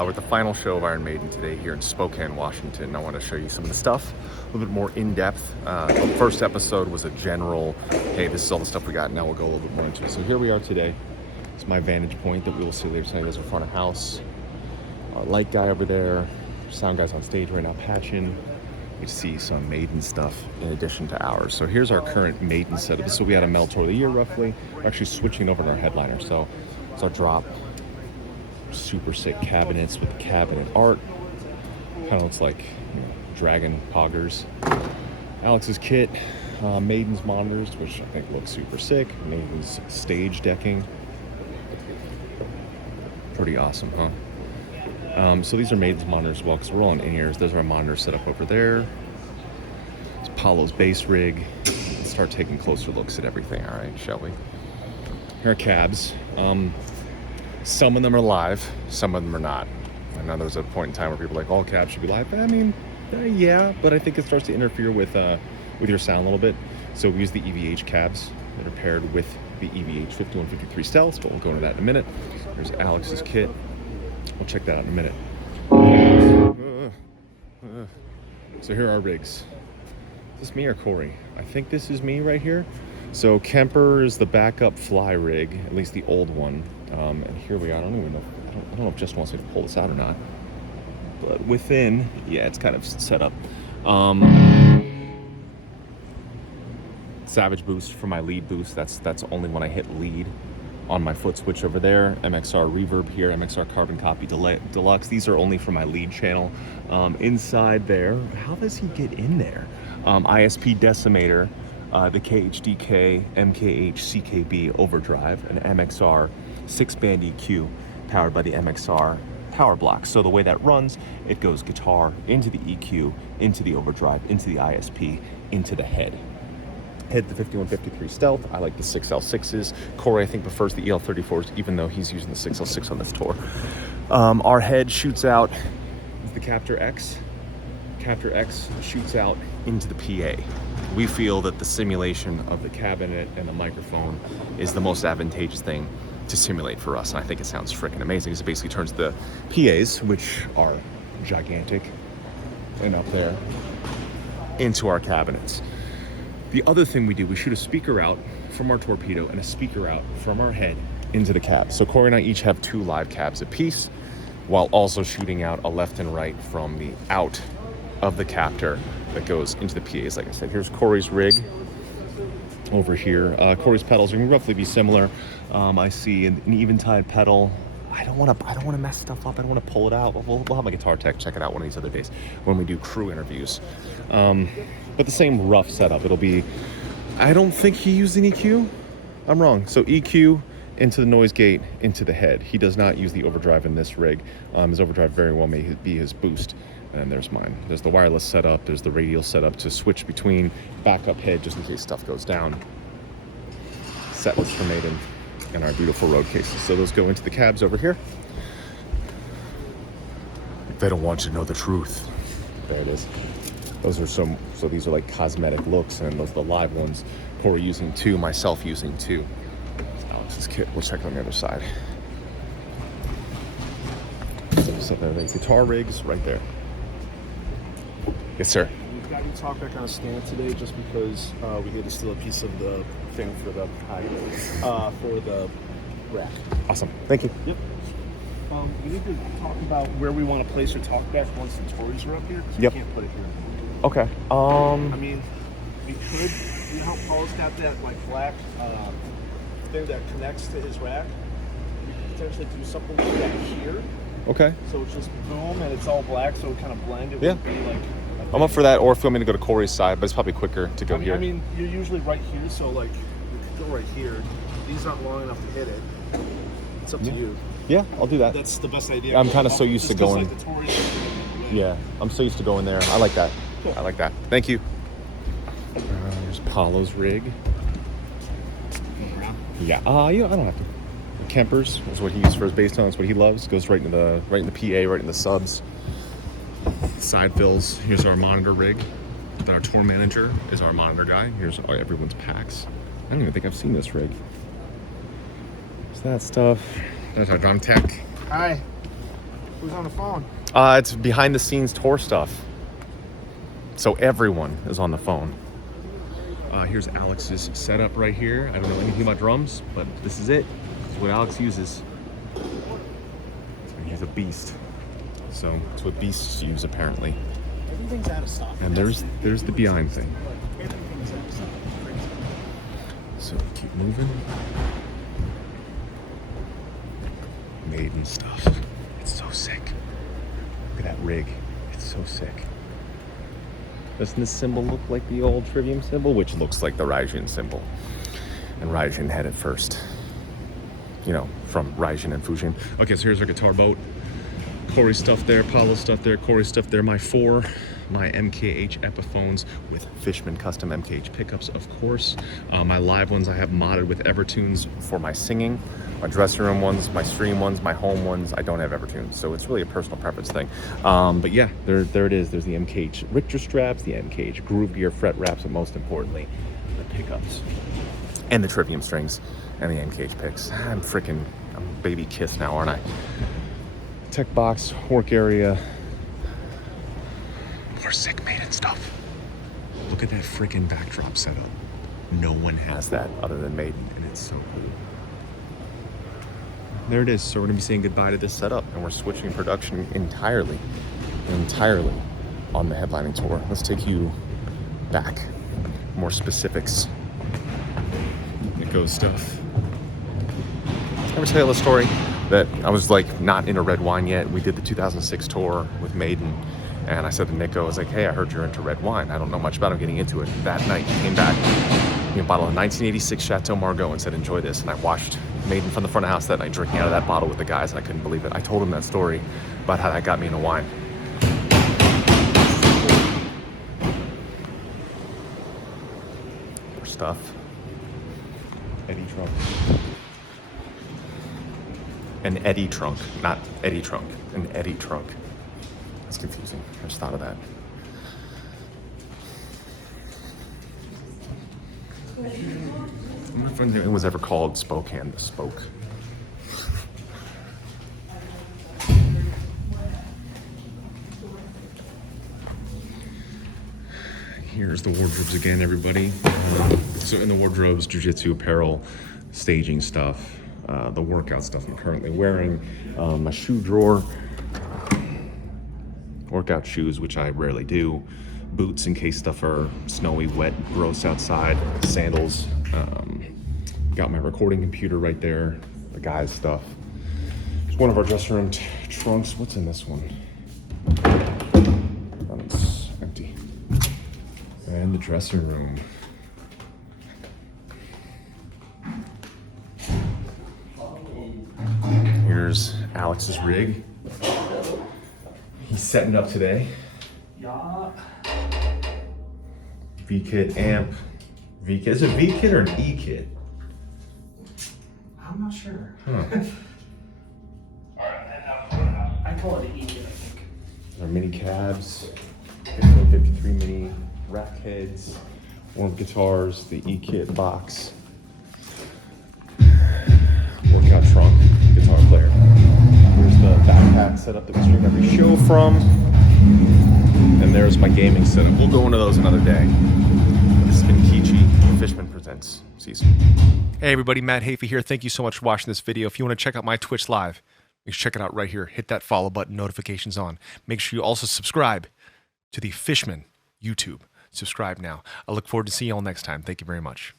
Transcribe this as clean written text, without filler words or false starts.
We're at the final show of Iron Maiden today here in Spokane, Washington. I want to show you some of the stuff a little bit more in depth. The first episode was a general, hey, this is all the stuff we got. Now we'll go a little bit more into it. So here we are today. It's my vantage point that we will see later tonight. Guys, in front of house. Our light guy over there. Sound guys on stage right now patching. You see some Maiden stuff in addition to ours. So here's our current Maiden setup. So we had a Mel Tour of the Year roughly. We're actually switching over to our headliner. So it's our drop. Super sick cabinets with cabinet art. Kind of looks like dragon poggers. Alex's kit, Maiden's monitors, which I think looks super sick. Maiden's stage decking. Pretty awesome, huh? So these are Maiden's monitors as well, because we're all in in-ears. Those are our monitors set up over there. It's Paulo's bass rig. Let's start taking closer looks at everything, all right, shall we? Here are cabs. Some of them are live, some of them are not. I know there was a point in time where people were like, all cabs should be live. But I mean, yeah, but I think it starts to interfere with your sound a little bit. So we use the EVH cabs that are paired with the EVH 5153 Stealth, but we'll go into that in a minute. There's Alex's kit. We'll check that out in a minute. So here are our rigs. Is this me or Corey? I think this is me right here. So Kemper is the backup fly rig, at least the old one. And here we are. I don't even know. I don't know if Justin wants me to pull this out or not. But within, yeah, it's kind of set up. Savage boost for my lead boost. That's only when I hit lead on my foot switch over there. MXR reverb here. MXR carbon copy deluxe. These are only for my lead channel. Inside there, how does he get in there? ISP decimator. The KHDK, MKH, CKB overdrive, an MXR 6-band EQ powered by the MXR power block. So the way that runs, it goes guitar into the EQ, into the overdrive, into the ISP, into the head. Head the 5153 Stealth. I like the 6L6s. Corey, I think, prefers the EL34s, even though he's using the 6L6 on this tour. Our head shoots out the Captor X. Captor X shoots out into the PA. We feel that the simulation of the cabinet and the microphone is the most advantageous thing to simulate for us. And I think it sounds freaking amazing because it basically turns the PAs, which are gigantic and up there, into our cabinets. The other thing we do, we shoot a speaker out from our torpedo and a speaker out from our head into the cab. So Corey and I each have 2 live cabs apiece, while also shooting out a left and right from the out of the captor that goes into the PAs. Like I said, here's Corey's rig over here. Corey's pedals are going to roughly be similar. I see an Eventide pedal. I don't want to mess stuff up. I don't want to pull it out. We'll have my guitar tech check it out one of these other days when we do crew interviews. But the same rough setup. It'll be, I don't think he used an EQ. I'm wrong. So EQ into the noise gate, into the head. He does not use the overdrive in this rig. His overdrive very well may be his boost. And there's mine. There's the wireless setup. There's the radial setup to switch between backup head just in case stuff goes down. Set list for Maiden and our beautiful road cases. So those go into the cabs over here. They don't want you to know the truth. There it is. Those are so these are like cosmetic looks, and those are the live ones. Corey using 2, myself using 2. Alex's kit. We'll check on the other side. So there, the guitar rigs right there. Yes, sir. We've got your talk back on a stand today just because we had to steal a piece of the thing for the for the rack. Awesome. Thank you. Yep. We need to talk about where we want to place your talk back once the toys are up here. Yep. We can't put it here. Okay. I mean, we could. You know how Paul's got that like black thing that connects to his rack? We could potentially do something like that here. Okay. So it's just boom, and it's all black, so it kind of blend. It Yeah. would be like. I'm up for that, or if you want me to go to Corey's side, but it's probably quicker to go here. I mean, you're usually right here, so like, we could go right here. These aren't long enough to hit it. It's up to you. Yeah, I'll do that. That's the best idea. I'm kind of so used to going. Like the Tories, Yeah, I'm so used to going there. I like that. Cool. I like that. Thank you. There's Paulo's rig. Yeah. I don't have to. Kemper's is what he uses for his bass tone. That's what he loves. Goes right in the PA, right in the subs. Side fills. Here's our monitor rig. Our tour manager is our monitor guy. Here's everyone's packs. I don't even think I've seen this rig. There's that stuff. There's our drum tech. Hi. Who's on the phone? It's behind the scenes tour stuff. So everyone is on the phone. Here's Alex's setup right here. I don't know anything about drums, but this is it. This is what Alex uses. And he's a beast. So it's what beasts use apparently. Everything's out of stock. And there's the behind thing. Everything's out of stock. Crazy. So keep moving. Maiden stuff. It's so sick. Look at that rig. It's so sick. Doesn't this symbol look like the old Trivium symbol? Which looks like the Raijin symbol. And Raijin had it first. You know, from Raijin and Fujin. Okay, so here's our guitar boat. Corey stuff there, Paulo's stuff there, Corey stuff there. My MKH Epiphones with Fishman custom MKH pickups, of course. My live ones I have modded with Evertunes for my singing. My dressing room ones, my stream ones, my home ones, I don't have Evertunes, so it's really a personal preference thing. But yeah, there it is. There's the MKH Richter straps, the MKH Groove Gear fret wraps, and most importantly, the pickups. And the Trivium strings, and the MKH picks. I'm baby Kiss now, aren't I? Tech box, work area. More sick Maiden stuff. Look at that freaking backdrop setup. No one has that other than Maiden, and it's so cool. There it is. So we're gonna be saying goodbye to this setup, and we're switching production entirely on the headlining tour. Let's take you back. More specifics. Nico stuff. Ever tell you the story that I was like not into red wine yet? We did the 2006 tour with Maiden, and I said to Nico, I was like, hey, I heard you're into red wine. I don't know much about it. I'm getting into it. That night he came back, a bottle of 1986 Chateau Margaux, and said, enjoy this. And I watched Maiden from the front of the house that night drinking out of that bottle with the guys, and I couldn't believe it. I told him that story about how that got me into wine. More stuff. Eddie trunk. An Eddie trunk, not Eddie trunk. An Eddie trunk. That's confusing. I just thought of that. I wonder if anything was ever called Spokane the Spoke. Here's the wardrobes again, everybody. So in the wardrobes, jiu-jitsu apparel, staging stuff, the workout stuff I'm currently wearing, my shoe drawer, workout shoes, which I rarely do, boots in case stuff are snowy, wet, gross outside, sandals, got my recording computer right there, the guy's stuff. It's one of our dressing room trunks. What's in this one? Oh, it's empty. And the dressing room. Here's Alex's rig. He's setting it up today. Yeah. V-kit amp. V-kit. Is it V-kit or an E-kit? I'm not sure. Huh. I call it an E-kit, I think. Our mini cabs, 1553 mini rack heads, warm guitars, the E-kit box, workout trunk, guitar player. Here's the backpack setup that we stream every show from. And there's my gaming setup. We'll go into those another day. This has been Kichi, Fishman Presents. See you soon. Hey everybody, Matt Heafy here. Thank you so much for watching this video. If you want to check out my Twitch live, you should check it out right here. Hit that follow button, notifications on. Make sure you also subscribe to the Fishman YouTube. Subscribe now. I look forward to seeing you all next time. Thank you very much.